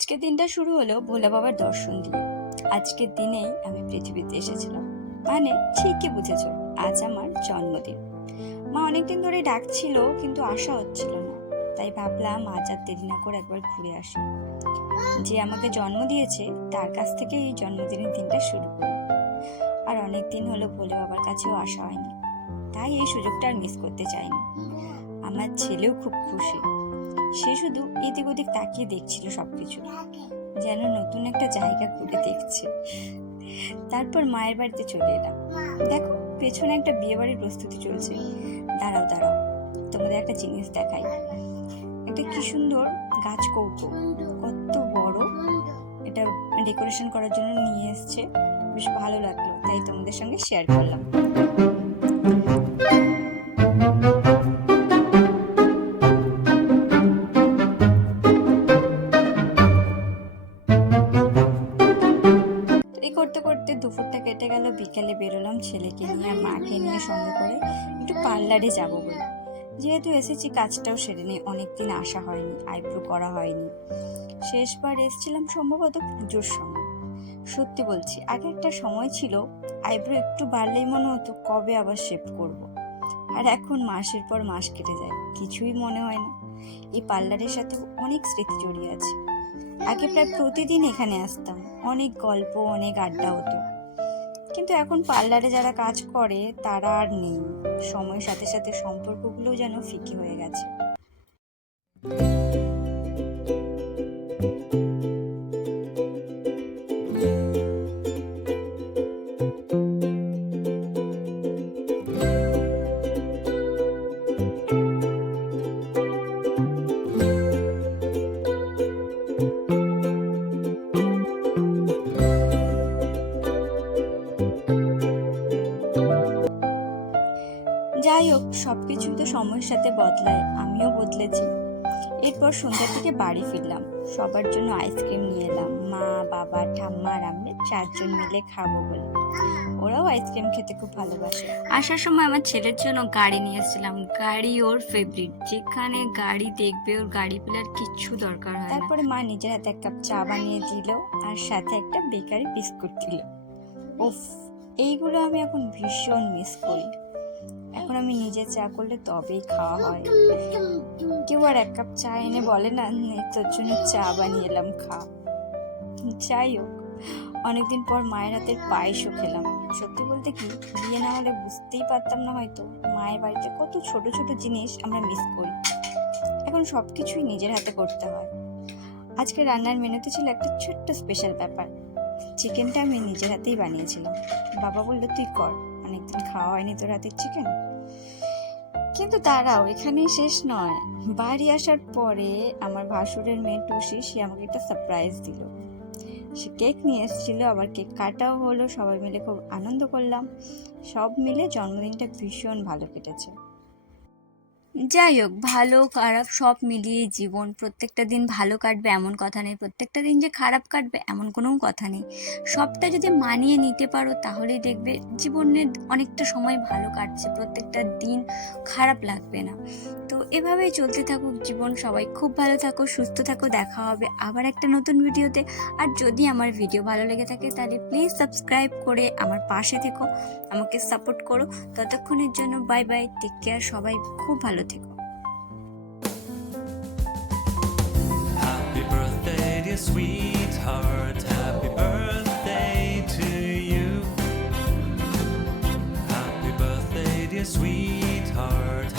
আজকের দিনটা শুরু হলো ভোলা বাবার দর্শন দিয়ে। আজকের দিনেই আমি পৃথিবীতে এসেছিলাম, মানে ঠিকই বুঝেছ, আজ আমার জন্মদিন। মা অনেকদিন ধরে ডাকছিল কিন্তু আসা হচ্ছিল না, তাই ভাবলাম আজ আর দেরি না করে একবার ঘুরে আসি। যে আমাকে জন্ম দিয়েছে তার কাছ থেকে এই জন্মদিনের দিনটা শুরু করি। আর অনেকদিন হলো ভোলে বাবার কাছেও আসা হয়নি, তাই এই সুযোগটা আর মিস করতে চাইনি। আমার ছেলেও খুব খুশি, সে শুধু এদিক ওদিক তাকিয়ে দেখছিল সবকিছু, যেন নতুন একটা জায়গা ঘুরে দেখছে। তারপর মায়ের বাড়িতে চলে এলাম। দেখো পেছনে একটা বিয়ে বাড়ির প্রস্তুতি চলছে। দাঁড়াও দাঁড়াও, তোমাদের একটা জিনিস দেখাই। একটা কি সুন্দর গাছ কৌটো, কত বড়! এটা ডেকোরেশন করার জন্য নিয়ে এসছে, বেশ ভালো লাগলো, তাই তোমাদের সঙ্গে শেয়ার করলাম। করতে করতে দুপুরটা কেটে গেল। বিকেলে বেরোলাম ছেলেকে নিয়ে আর মাকে নিয়ে সঙ্গে করে একটু পার্লারে যাব বলে। যেহেতু এসেছি কাজটাও সেরে নেই, অনেকদিন আসা হয়নি, আইব্রো করা হয়নি। শেষবার এসেছিলাম সম্ভবত পুজোর সময়। সত্যি বলছি, আগে একটা সময় ছিল আইব্রো একটু বাড়লেই মনে হতো কবে আবার শেভ করব। আর এখন মাসের পর মাস কেটে যায়, কিছুই মনে হয় না। এই পার্লারের সাথে অনেক স্মৃতি জড়িয়ে আছে। আগে প্রায় প্রতিদিন এখানে আসতাম, অনেক গল্প, অনেক আড্ডা হতো। কিন্তু এখন পার্লারে যারা কাজ করে তারা আর নেই। সময়ের সাথে সাথে সম্পর্কগুলো যেন ফিকে হয়ে গেছে। যাই হোক, সবকিছুই তো সময়ের সাথে বদলায়, আমিও বদলেছি। এরপর সন্ধ্যার দিকে বাড়ি ফিরলাম, সবার জন্য আইসক্রিম নিয়ে এলাম। মা, বাবা, ঠাম্মা আর আমরা 4 জন মিলে খাবো বলে। ওরাও আইসক্রিম খেতে খুব ভালোবাসে। আসার সময় আমার ছেলের জন্য গাড়ি নিয়ে এসেছিলাম। গাড়ি ওর ফেভারিট, যেখানে গাড়ি দেখবে ওর গাড়ি পেলে আর কিচ্ছু দরকার হয় না। তারপরে মা নিজের হাতে 1 কাপ চা বানিয়ে দিল আর সাথে একটা বেকারি বিস্কুট দিল। উফ, এইগুলো আমি এখন ভীষণ মিস করি। এখন আমি নিজে চা করলে তবেই খাওয়া হয়। কেউ আর 1 কাপ চা এনে বলে না, তোর জন্য চা বানিয়ে এলাম, খা। যাই হোক, অনেকদিন পর মায়ের হাতের পায়েসও খেলাম। সত্যি বলতে কি, বিয়ে না হলে বুঝতেই পারতাম না হয়তো মায়ের বাড়িতে কত ছোট ছোট জিনিস আমরা মিস করি। এখন সবকিছুই নিজের হাতে করতে হয়। আজকে রান্নার মেনুতে ছিল একটা ছোট্ট স্পেশাল ব্যাপার। চিকেনটা আমি নিজের হাতেই বানিয়েছিলাম। বাবা বললো, তুই কর, অনেকদিন খাওয়া হয়নি তোর হাতের চিকেন। কিন্তু দাঁড়াও, এখানেই শেষ নয়। বাড়ি আসার পরে আমার ভাসুরের মেয়ে টুসি, সে আমাকে একটা সারপ্রাইজ দিল। সে কেক নিয়ে এসেছিল, আবার কেক কাটাও হলো, সবাই মিলে খুব আনন্দ করলাম। সব মিলে জন্মদিনটা ভীষণ ভালো কেটেছে। যাই হোক, ভালো খারাপ সব মিলিয়ে জীবন। প্রত্যেকটা দিন ভালো কাটবে এমন কথা নেই, প্রত্যেকটা দিন যে খারাপ কাটবে এমন কোনো কথা নেই। সবটা যদি মানিয়ে নিতে পারো তাহলেই দেখবে জীবনের অনেকটা সময় ভালো কাটছে, প্রত্যেকটা দিন খারাপ লাগবে না। তো এভাবেই চলতে থাকুক জীবন। সবাই খুব ভালো থাকো, সুস্থ থাকো। দেখা হবে আবার একটা নতুন ভিডিওতে। আর যদি আমার ভিডিও ভালো লেগে থাকে তাহলে প্লিজ সাবস্ক্রাইব করে আমার পাশে থেকো, আমাকে সাপোর্ট করো। ততক্ষণের জন্য বাই বাই, টেক কেয়ার, সবাই খুব ভালো থেকো। Happy birthday, dear sweetheart. Happy birthday to you. Happy birthday, dear sweetheart.